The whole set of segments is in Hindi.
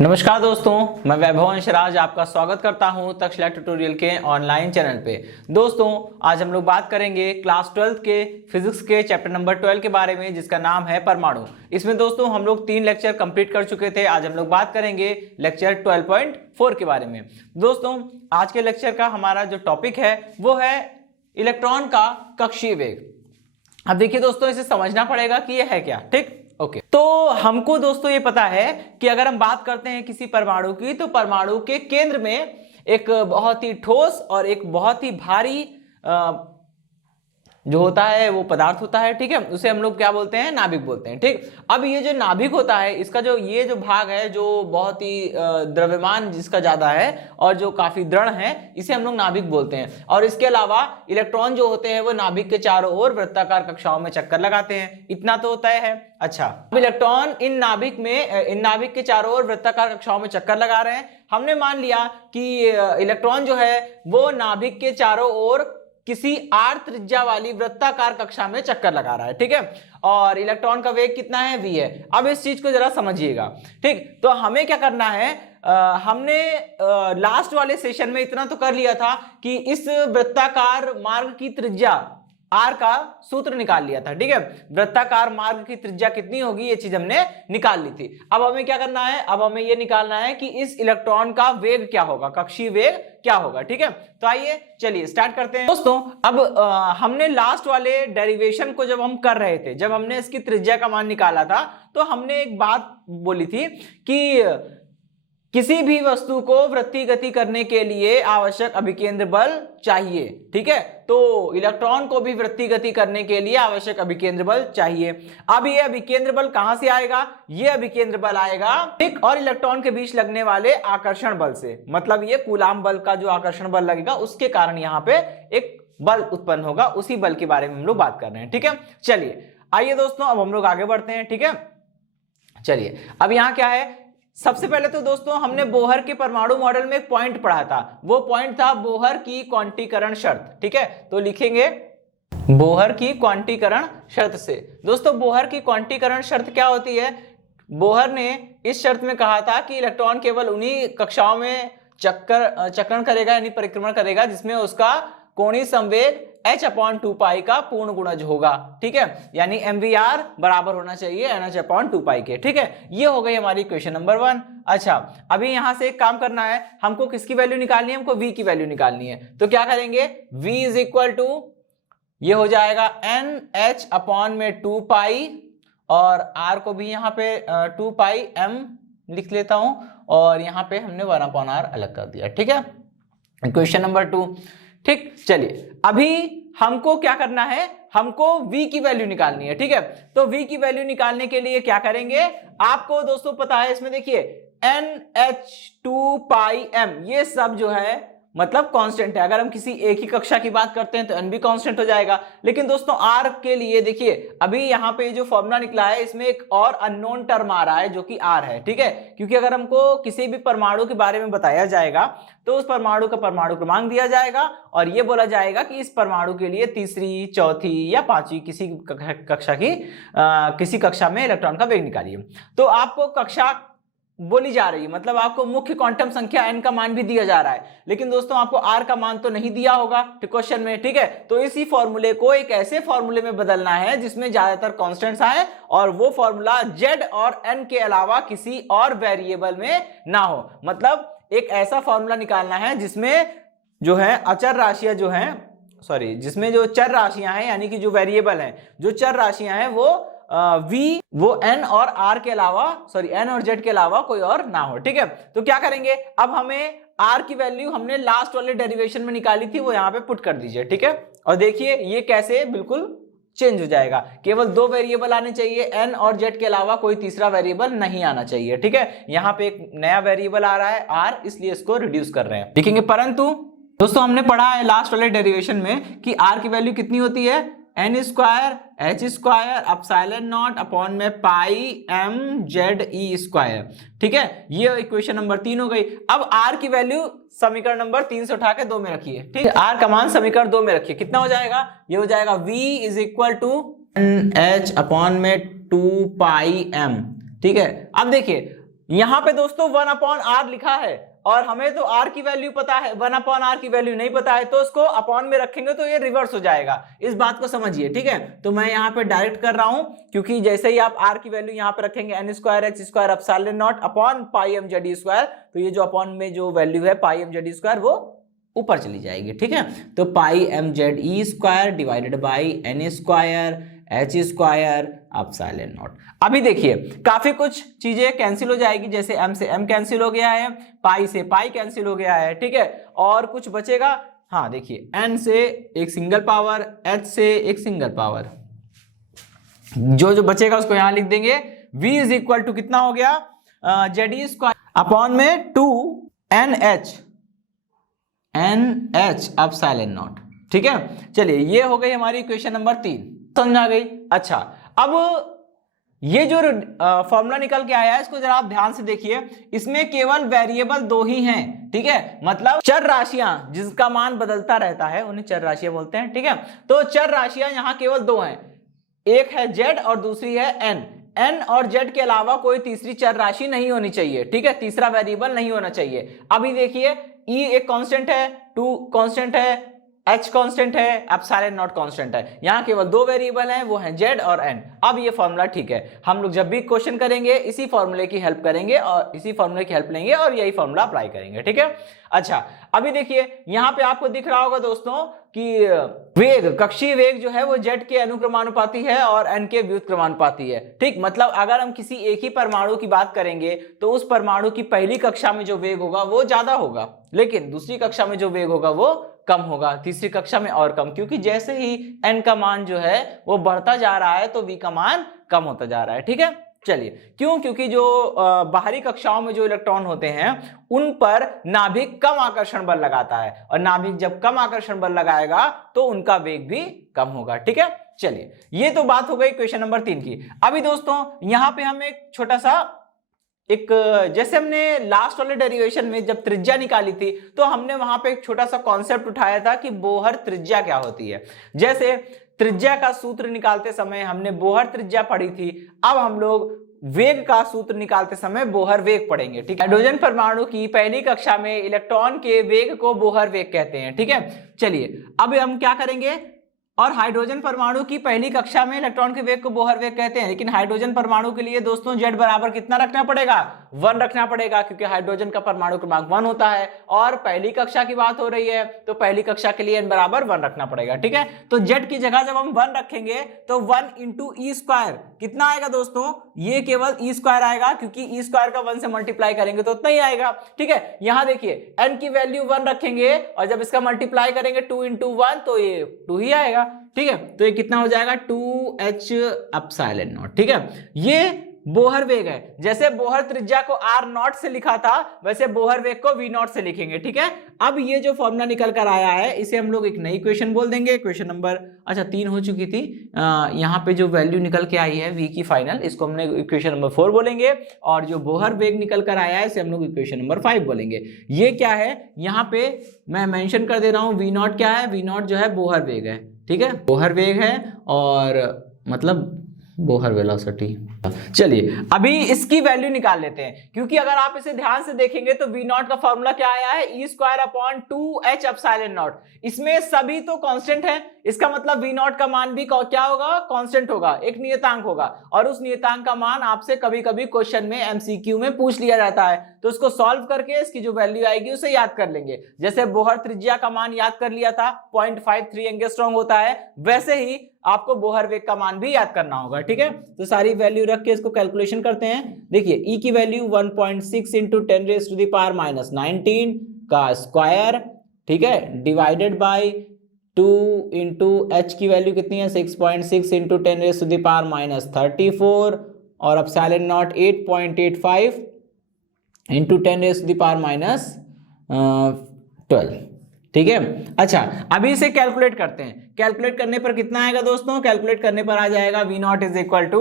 नमस्कार दोस्तों, मैं वैभव अंशराज आपका स्वागत करता हूं तक्षशिला ट्यूटोरियल के ऑनलाइन चैनल पे। दोस्तों, आज हम लोग बात करेंगे क्लास 12 के फिजिक्स के चैप्टर नंबर 12 के बारे में, जिसका नाम है परमाणु। इसमें दोस्तों हम लोग 3 लेक्चर कंप्लीट कर चुके थे। आज हम लोग बात करेंगे लेक्चर 12.4 के बारे में। दोस्तों, आज के लेक्चर का हमारा जो टॉपिक है वो है इलेक्ट्रॉन का कक्षीय वेग। अब देखिए दोस्तों, इसे समझना पड़ेगा कि यह है क्या। ठीक, ओके। तो हमको दोस्तों ये पता है कि अगर हम बात करते हैं किसी परमाणु की, तो परमाणु के केंद्र में एक बहुत ही ठोस और एक बहुत ही भारी जो होता है वो पदार्थ होता है। ठीक है, उसे हम लोग क्या बोलते हैं? नाभिक बोलते हैं। ठीक, अब ये जो नाभिक होता है, इसका जो ये जो भाग है जो बहुत ही द्रव्यमान जिसका ज्यादा है और जो काफी दृढ़ है, इसे हम लोग नाभिक बोलते हैं। और इसके अलावा इलेक्ट्रॉन जो होते हैं वो नाभिक के चारों ओर वृत्ताकार कक्षाओं में चक्कर लगाते हैं। इतना तो तय है। अच्छा, अब इलेक्ट्रॉन इन नाभिक के चारों ओर वृत्ताकार कक्षाओं में चक्कर लगा रहे हैं। हमने मान लिया कि इलेक्ट्रॉन जो है वो नाभिक के चारों ओर किसी r त्रिज्या वाली वृत्ताकार कक्षा में चक्कर लगा रहा है। ठीक है, और इलेक्ट्रॉन का वेग कितना है? v है। अब इस चीज को जरा समझिएगा। ठीक, तो हमें क्या करना है? हमने लास्ट वाले सेशन में इतना तो कर लिया था कि इस वृत्ताकार मार्ग की त्रिज्या r का सूत्र निकाल लिया था। ठीक है, वृत्ताकार मार्ग की त्रिज्या कितनी होगी ये चीज हमने निकाल ली थी। अब हमें क्या करना है? अब हमें ये निकालना है कि इस इलेक्ट्रॉन का वेग क्या होगा, कक्षीय वेग क्या होगा। ठीक है, तो आइए चलिए स्टार्ट करते हैं। दोस्तों, अब हमने लास्ट वाले डेरिवेशन को जब हम कर रहे थे, जब हमने इसकी त्रिज्या का मान निकाला था, तो हमने एक बात बोली थी कि किसी भी वस्तु को वृत्तीय गति करने के लिए आवश्यक अभिकेंद्र बल चाहिए। ठीक है, तो इलेक्ट्रॉन को भी वृत्तीय गति करने के लिए आवश्यक अभिकेंद्र बल चाहिए। अब ये अभिकेंद्र बल कहां से आएगा? ये अभिकेंद्र बल आएगा ठीक और इलेक्ट्रॉन के बीच लगने वाले आकर्षण बल से। मतलब ये कूलाम बल का जो आकर्षण बल लगेगा उसके कारण यहाँ पे एक बल उत्पन्न होगा। उसी बल के बारे में हम लोग बात कर रहे हैं। ठीक है, चलिए आइए दोस्तों, अब हम लोग आगे बढ़ते हैं। ठीक है, चलिए अब यहाँ क्या है? सबसे पहले तो दोस्तों हमने बोहर के परमाणु मॉडल में एक पॉइंट पढ़ा था। वो पॉइंट था बोहर की क्वांटीकरण शर्त। ठीक है, तो लिखेंगे बोहर की क्वांटीकरण शर्त से। दोस्तों, बोहर की क्वांटीकरण शर्त क्या होती है? बोहर ने इस शर्त में कहा था कि इलेक्ट्रॉन केवल उन्हीं कक्षाओं में चक्रण करेगा, यानी परिक्रमण करेगा, जिसमें उसका कोणीय संवेग h/2π का पूर्ण गुणज होगा। ठीक है, यानी mvr बराबर होना चाहिए nh/2π के। ठीक है, ये हो गई हमारी क्वेश्चन नंबर 1। अच्छा, अभी यहां से एक काम करना है, हमको किसकी वैल्यू निकालनी है? हमको v की वैल्यू निकालनी है। तो क्या करेंगे? v इज इक्वल टू ये हो जाएगा nh/2π और r को भी यहाँ पे 2πm लिख लेता हूं और यहाँ पे हमने 1/r अलग कर दिया। ठीक है, क्वेश्चन नंबर 2। ठीक, चलिए अभी हमको क्या करना है? हमको v की वैल्यू निकालनी है। ठीक है, तो v की वैल्यू निकालने के लिए क्या करेंगे? आपको दोस्तों पता है, इसमें देखिए nh/2πm ये सब जो है मतलब कांस्टेंट है। अगर हम किसी एक ही कक्षा की बात करते हैं तो n भी कांस्टेंट हो जाएगा। लेकिन दोस्तों r के लिए देखिए, अभी यहाँ पे जो फॉर्मूला निकला है इसमें एक और अननोन टर्म आ रहा है जो कि r है। ठीक है, क्योंकि अगर हमको किसी भी परमाणु के बारे में बताया जाएगा तो उस परमाणु का परमाणु क्रमांक दिया जाएगा और ये बोला जाएगा कि इस परमाणु के लिए तीसरी, चौथी या पांचवी किसी कक्षा में इलेक्ट्रॉन का वेग निकालिए। तो आपको कक्षा बोली जा रही है, मतलब आपको मुख्य क्वांटम संख्या n का मान भी दिया जा रहा है, लेकिन दोस्तों आपको r का मान तो नहीं दिया होगा क्वेश्चन में। ठीक है, तो इसी फॉर्मूले को एक ऐसे फॉर्मूले में बदलना है जिसमें ज्यादातर कांस्टेंट्स आए और वो फॉर्मूला z और n के अलावा किसी और वेरिएबल में ना हो। मतलब एक ऐसा फॉर्मूला निकालना है जिसमें जो है अचर राशियां जो हैं, जिसमें जो चर राशियां हैं, यानी कि जो वेरिएबल हैं, जो चर राशियां हैं वो वो n और r के अलावा n और z के अलावा कोई और ना हो। ठीक है, तो क्या करेंगे? अब हमें r की वैल्यू हमने लास्ट वाले डेरिवेशन में निकाली थी, वो यहाँ पे पुट कर दीजिए। ठीक है, और देखिए ये कैसे बिल्कुल चेंज हो जाएगा। केवल 2 वेरिएबल आने चाहिए, n और z के अलावा कोई तीसरा वेरिएबल नहीं आना चाहिए। ठीक है, यहाँ पे एक नया वेरिएबल आ रहा है r, इसलिए इसको रिड्यूस कर रहे हैं। देखेंगे, परंतु दोस्तों हमने पढ़ा है लास्ट वाले डेरिवेशन में कि r की वैल्यू कितनी होती है? n square h square epsilon not upon में पाई m z e स्क्वायर। ठीक है, ये इक्वेशन नंबर 3 हो गई। अब r की वैल्यू समीकरण नंबर 3 से उठा के 2 में रखिए। ठीक है, r का मान समीकरण 2 में रखिए। कितना हो जाएगा? ये हो जाएगा v is equal to h upon में 2πm। ठीक है, अब देखिए यहां पे दोस्तों 1/r लिखा है और हमें तो r की वैल्यू पता है, 1/r की वैल्यू नहीं पता है, तो उसको अपॉन में रखेंगे तो ये रिवर्स हो जाएगा। इस बात को समझिए, ठीक है। तो मैं यहाँ पे डायरेक्ट कर रहा हूं, क्योंकि जैसे ही आप r की वैल्यू यहाँ पे रखेंगे n² h² epsilon not upon pi mz², तो ये जो अपॉन में जो वैल्यू है पाई mz² वो ऊपर चली जाएगी, ठीक है। तो पाई mze² divided by n² h² epsilon not. अभी देखिए काफी कुछ चीजें कैंसिल हो जाएगी, जैसे m से m कैंसिल हो गया है, पाई से पाई कैंसिल हो गया है, ठीक है। और कुछ बचेगा, हाँ देखिए n से एक सिंगल पावर, h से एक सिंगल पावर, जो बचेगा उसको यहां लिख देंगे। v इज इक्वल टू कितना हो गया, ze² अपॉन में 2nh एप्सिलॉन नॉट, ठीक है। चलिए ये हो गई हमारी इक्वेशन नंबर 3, समझ आ गई। अच्छा अब ये जो फॉर्मूला निकल के आया है इसको जरा आप ध्यान से देखिए, इसमें केवल वेरिएबल 2 ही हैं, ठीक है। मतलब चर राशियां जिसका मान बदलता रहता है उन्हें चर राशियां बोलते हैं, ठीक है। तो चर राशियां यहां केवल 2 हैं, एक है z और दूसरी है n। n और z के अलावा कोई तीसरी चर राशि नहीं होनी चाहिए, ठीक है, तीसरा वेरिएबल नहीं होना चाहिए। अभी देखिए e एक कांस्टेंट है, 2 कांस्टेंट है, h कांस्टेंट है, एप्सिलॉन नॉट कांस्टेंट है। यहाँ केवल 2 वेरिएबल हैं, वो हैं z और n। अब ये फॉर्मूला ठीक है, हम लोग जब भी क्वेश्चन करेंगे इसी फॉर्मूले की हेल्प करेंगे और इसी फॉर्मूले की हेल्प लेंगे और यही फॉर्मूला अप्लाई करेंगे, ठीक है। अच्छा अभी देखिए यहाँ पे आपको दिख रहा होगा दोस्तों कि वेग, कक्षीय वेग जो है वो z के अनुक्रमानुपाती है और n के व्युत्क्रमानुपाती है, ठीक। मतलब अगर हम किसी एक ही परमाणु की बात करेंगे तो उस परमाणु की पहली कक्षा में जो वेग होगा वो ज्यादा होगा, लेकिन दूसरी कक्षा में जो वेग होगा वो कम होगा, तीसरी कक्षा में और कम, क्योंकि जैसे ही n का मान जो है वो बढ़ता जा रहा है तो v का मान कम होता जा रहा है, ठीक है। चलिए क्यों, क्योंकि जो बाहरी कक्षाओं में जो इलेक्ट्रॉन होते हैं उन पर नाभिक कम आकर्षण बल लगाता है और नाभिक जब कम आकर्षण बल लगाएगा तो उनका वेग भी कम होगा, ठीक है। चलिए ये तो बात हो गई क्वेश्चन नंबर 3 की। अभी दोस्तों यहां पे हम एक छोटा सा जैसे हमने लास्ट वाले डेरिवेशन में जब त्रिज्या निकाली थी तो हमने वहां पे एक छोटा सा कॉन्सेप्ट उठाया था कि बोहर त्रिज्या क्या होती है। जैसे त्रिज्या का सूत्र निकालते समय हमने बोहर त्रिज्या पढ़ी थी, अब हम लोग वेग का सूत्र निकालते समय बोहर वेग पढ़ेंगे, ठीक है। हाइड्रोजन परमाणु की पहली कक्षा में इलेक्ट्रॉन के वेग को बोहर वेग कहते हैं, ठीक है। चलिए अब हम क्या करेंगे, और हाइड्रोजन परमाणु की पहली कक्षा में इलेक्ट्रॉन के वेग को बोहर वेग कहते हैं, लेकिन हाइड्रोजन परमाणु के लिए दोस्तों z बराबर कितना रखना पड़ेगा, 1 रखना पड़ेगा, क्योंकि हाइड्रोजन का परमाणु क्रमांक 1 होता है और पहली कक्षा की बात हो रही है तो पहली कक्षा के लिए n बराबर 1 रखना पड़ेगा, ठीक है। तो z की जगह जब हम 1 रखेंगे तो 1 इंटू e² कितना आएगा दोस्तों, ये केवल e² आएगा, क्योंकि e² का 1 से मल्टीप्लाई करेंगे तो उतना ही आएगा, ठीक है। यहां देखिए n की वैल्यू 1 रखेंगे और जब इसका मल्टीप्लाई करेंगे 2 इंटू 1 तो ये 2 ही आएगा, ठीक है। तो ये कितना हो जाएगा 2h एप्सिलॉन नॉट, ठीक है। ये बोहर वेग है, जैसे बोहर त्रिज्या को r0 से लिखा था वैसे बोहर वेग को v0 से लिखेंगे, ठीक है। अब ये जो फॉर्मूला निकल कर आया है इसे हम लोग एक नई इक्वेशन बोल देंगे, इक्वेशन नंबर 3 हो चुकी थी, यहाँ पे जो वैल्यू निकल के आई है v की फाइनल, इसको हमने इक्वेशन नंबर 4 बोलेंगे और जो बोहर वेग निकल कर आया है इसे हम लोग इक्वेशन नंबर 5 बोलेंगे। ये क्या है, यहाँ पे मैं मेंशन कर दे रहा हूँ, v0 क्या है, v0 जो है बोहर वेग है, ठीक है, बोहर वेग है और मतलब बोहर वेलोसिटी। चलिए अभी इसकी वैल्यू निकाल लेते हैं, क्योंकि अगर आप इसे ध्यान से देखेंगे तो v0 का फॉर्मूला क्या आया है, e² upon 2h epsilon not. इसमें सभी तो कांस्टेंट है, इसका मतलब v0 का मान भी क्या होगा, कांस्टेंट होगा, एक नियतांक होगा, और उस नियतांक का मान आपसे कभी कभी क्वेश्चन में एमसीक्यू में पूछ लिया जाता है, तो उसको सॉल्व करके इसकी जो वैल्यू आएगी उसे याद कर लेंगे। जैसे बोहर त्रिज्या का मान याद कर लिया था 0.53 एंगस्ट्रॉम होता है, वैसे ही आपको बोहर वेग का मान भी याद करना होगा, ठीक है। तो सारी वैल्यू रख के इसको कैलकुलेशन करते हैं। देखिए e की वैल्यू 1.6 इंटू 10⁻⁹ का स्क्वायर, ठीक है, डिवाइडेड बाय 2 इंटू h की वैल्यू कितनी है 6.6 इंटू 10⁻34 और एप्सिलॉन नॉट 8.85 इंटू 10⁻12, ठीक है। अच्छा अभी इसे कैलकुलेट करते हैं, कैलकुलेट करने पर कितना आएगा दोस्तों, कैलकुलेट करने पर आ जाएगा v0 is equal to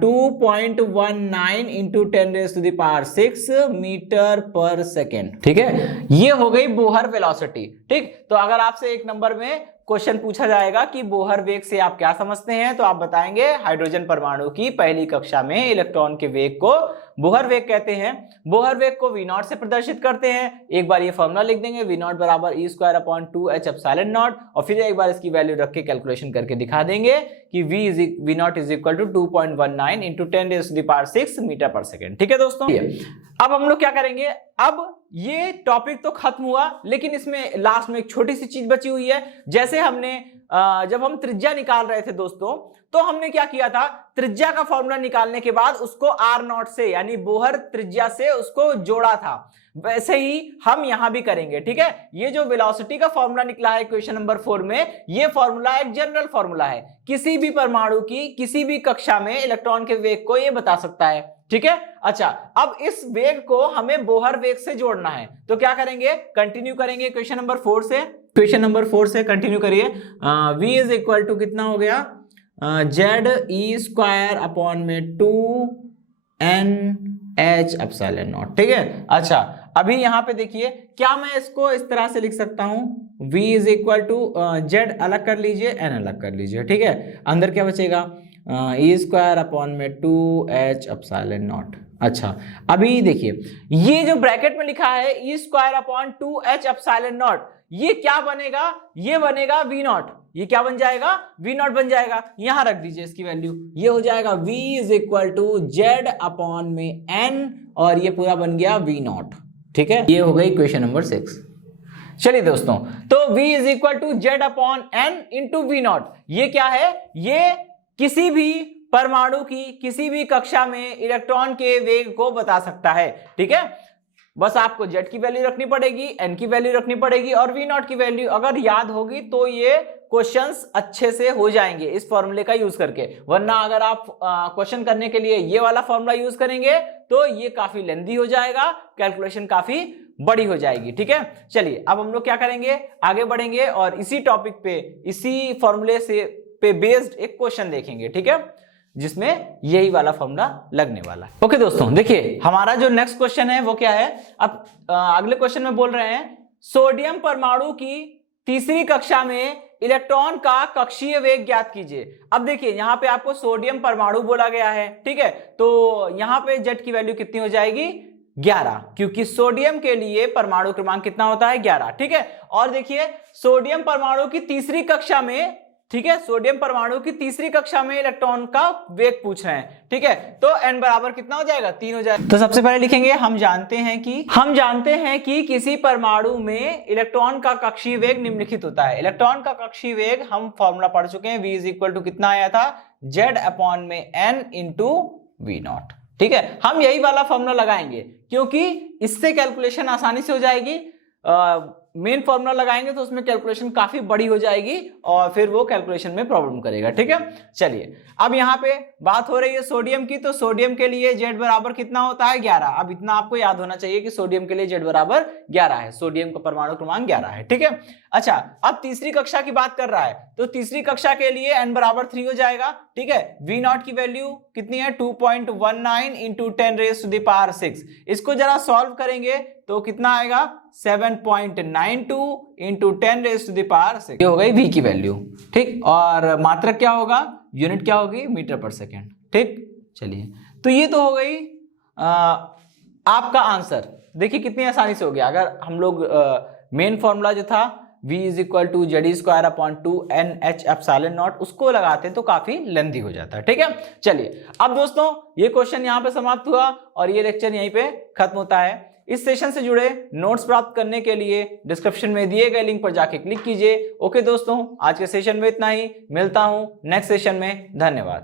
2.19 into 10⁻6 metre पर सेकेंड, ठीक है। ये हो गई बोहर वेलोसिटी, ठीक। तो अगर आपसे एक नंबर में क्वेश्चन पूछा जाएगा कि बोहर वेग से आप क्या समझते हैं, तो आप बताएंगे हाइड्रोजन परमाणु की पहली कक्षा में इलेक्ट्रॉन के वेग को बोहर वेग कहते हैं। बोहर वेग को V0 से प्रदर्शित करते हैं। एक बार ये फॉर्मूला लिख देंगे, V0 बराबर E²/2h एप्सिलॉन नॉट, और फिर एक बार इसकी वैल्यू रख के कैलकुलेशन करके दिखा देंगे कि V0 is equal to 2.19 into 10⁶ metre पर सेकेंड। ठीक है दोस्तों, अब हम लोग क्या करेंगे, अब ये टॉपिक तो खत्म हुआ, लेकिन इसमें लास्ट में एक छोटी सी चीज बची हुई है। जैसे हमने जब हम त्रिज्या निकाल रहे थे दोस्तों, तो हमने क्या किया था, त्रिज्या का फॉर्मूला निकालने के बाद उसको R0 से यानी बोहर त्रिज्या से उसको जोड़ा था। वैसे ही हम यहां भी करेंगे। ठीक है, ये जो वेलोसिटी का फॉर्मूला निकला है क्वेश्चन नंबर 4 में, ये फॉर्मूला एक जनरल फॉर्मूला है, किसी भी परमाणु की किसी भी कक्षा में इलेक्ट्रॉन के वेग को ये बता सकता है। ठीक है, अच्छा, अब इस वेग को हमें बोहर वेग से जोड़ना है, तो क्या करेंगे, कंटिन्यू करेंगे क्वेश्चन नंबर 4 से। क्वेश्चन नंबर 4 से कंटिन्यू करिए। V इज इक्वल टू कितना हो गया, ZE²/2NH एप्सिलॉन नॉट। ठीक है, अच्छा, अभी यहां पे देखिए, क्या मैं इसको इस तरह से लिख सकता हूं, V is equal to Z अलग कर लीजिए, N अलग कर लीजिए। ठीक है, अंदर क्या बचेगा, E²/2H एप्सिलॉन नॉट। अच्छा, अभी देखिए, ये जो ब्रैकेट में लिखा है E²/2H एप्सिलॉन नॉट, ये क्या बनेगा, ये बनेगा V0। ये क्या बन जाएगा, V0 बन जाएगा। यहां रख दीजिए इसकी वैल्यू, ये हो जाएगा V is equal to Z/N, और ये पूरा बन गया V0। ठीक है, ये हो गई क्वेश्चन नंबर 6। चलिए दोस्तों, तो V is equal to Z/N into V0, ये क्या है, ये किसी भी परमाणु की किसी भी कक्षा में इलेक्ट्रॉन के वेग को बता सकता है। ठीक है, बस आपको Z की वैल्यू रखनी पड़ेगी, N की वैल्यू रखनी पड़ेगी, और V0 की वैल्यू अगर याद होगी तो ये क्वेश्चंस अच्छे से हो जाएंगे इस फॉर्मूले का यूज करके। वरना अगर आप क्वेश्चन करने के लिए ये वाला फॉर्मूला यूज करेंगे तो ये काफी लेंथी हो जाएगा, कैलकुलेशन काफी बड़ी हो जाएगी। ठीक है, चलिए अब हम लोग क्या करेंगे, आगे बढ़ेंगे और इसी टॉपिक पे, इसी फॉर्मूले से पे बेस्ड एक क्वेश्चन देखेंगे। ठीक है, जिसमें यही वाला फॉर्मूला लगने वाला है। ओके दोस्तों, देखिए हमारा जो नेक्स्ट क्वेश्चन है वो क्या है। अब अगले क्वेश्चन में बोल रहे हैं, सोडियम परमाणु की तीसरी कक्षा में इलेक्ट्रॉन का कक्षीय वेग ज्ञात कीजिए। अब देखिए, यहाँ पे आपको सोडियम परमाणु बोला गया है। ठीक है, तो यहाँ पे Z की वैल्यू कितनी हो जाएगी, 11, क्योंकि सोडियम के लिए परमाणु क्रमांक कितना होता है, 11। ठीक है, और देखिए सोडियम परमाणु की तीसरी कक्षा में, ठीक है, सोडियम परमाणु की तीसरी कक्षा में इलेक्ट्रॉन का वेग पूछ रहे हैं। ठीक है, तो n बराबर कितना हो जाएगा, 3 हो जाएगा। तो सबसे पहले लिखेंगे, हम जानते हैं कि किसी परमाणु में इलेक्ट्रॉन का कक्षीय वेग निम्नलिखित होता है। इलेक्ट्रॉन का कक्षीय वेग हम फॉर्मूला पढ़ चुके हैं, V इज इक्वल टू कितना आया था, Z/N इंटू V0। ठीक है, हम यही वाला फॉर्मूला लगाएंगे क्योंकि इससे कैलकुलेशन आसानी से हो जाएगी। मेन फॉर्मूला लगाएंगे तो उसमें कैलकुलेशन काफी बड़ी हो जाएगी और फिर वो कैलकुलेशन में प्रॉब्लम करेगा। ठीक है, चलिए अब यहाँ पे बात हो रही है सोडियम की, तो सोडियम के लिए Z बराबर कितना होता है, 11। अब इतना आपको याद होना चाहिए कि सोडियम के लिए Z बराबर 11 है, सोडियम का परमाणु क्रमांक 11 है। ठीक है, अच्छा, अब तीसरी कक्षा की बात कर रहा है, तो तीसरी कक्षा के लिए n बराबर 3 हो जाएगा। ठीक है, V0 की वैल्यू कितनी है, 2.19 इंटू 10⁶। इसको जरा सॉल्व करेंगे तो कितना आएगा, 7.92 इंटू 10⁶। ये हो गई V की वैल्यू। ठीक, और मात्रक क्या होगा, यूनिट क्या होगी, मीटर पर सेकेंड। ठीक, चलिए, तो ये तो हो गई आपका आंसर। देखिए कितनी आसानी से हो गया। अगर हम लोग मेन फॉर्मूला जो था V is equal to ZE²/2NH epsilon naught, उसको लगाते हैं तो काफी लेंथी हो जाता है। ठीक है, चलिए अब दोस्तों ये क्वेश्चन यहाँ पे समाप्त हुआ और ये लेक्चर यहीं पे खत्म होता है। इस सेशन से जुड़े नोट्स प्राप्त करने के लिए डिस्क्रिप्शन में दिए गए लिंक पर जाके क्लिक कीजिए। ओके दोस्तों, आज के सेशन में इतना ही, मिलता हूं नेक्स्ट सेशन में, धन्यवाद।